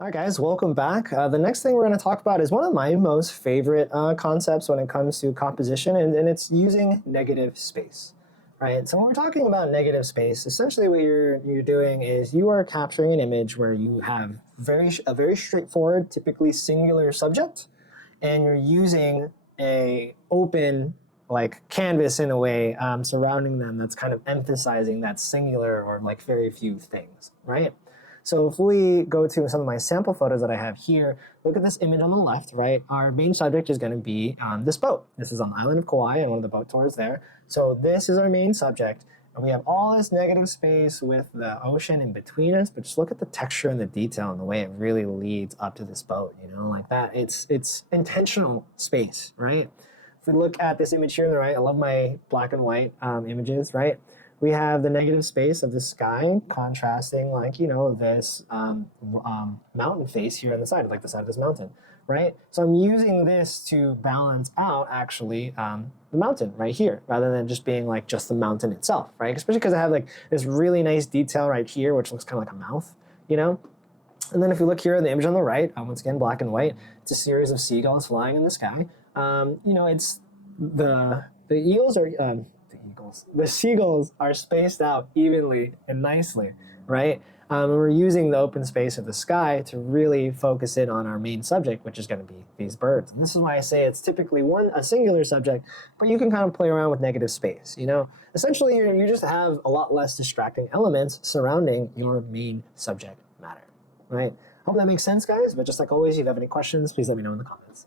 All right, guys, welcome back. The next thing we're going to talk about is one of my most favorite concepts when it comes to composition, and it's using negative space, right? So when we're talking about negative space, essentially what you're doing is you are capturing an image where you have a very straightforward, typically singular subject, and you're using a open like canvas in a way surrounding them that's kind of emphasizing that singular or like very few things, right? So if we go to some of my sample photos that I have here, look at this image on the left, right? Our main subject is going to be this boat. This is on the island of Kauai and one of the boat tours there. So this is our main subject. And we have all this negative space with the ocean in between us, but just look at the texture and the detail and the way it really leads up to this boat, you know, like that. It's intentional space, right? If we look at this image here on the right, I love my black and white images, right? We have the negative space of the sky contrasting like, you know, this mountain face here on the side, like the side of this mountain, right? So I'm using this to balance out actually the mountain right here, rather than just being like just the mountain itself, right? Especially because I have like this really nice detail right here, which looks kind of like a mouth, you know? And then if you look here at the image on the right, once again, black and white, it's a series of seagulls flying in the sky. You know, it's the eels are, the seagulls are spaced out evenly and nicely, right? And we're using the open space of the sky to really focus in on our main subject, which is going to be these birds. And this is why I say it's typically a singular subject, but you can kind of play around with negative space, you know? Essentially, you just have a lot less distracting elements surrounding your main subject matter, right? Hope that makes sense, guys. But just like always, if you have any questions, please let me know in the comments.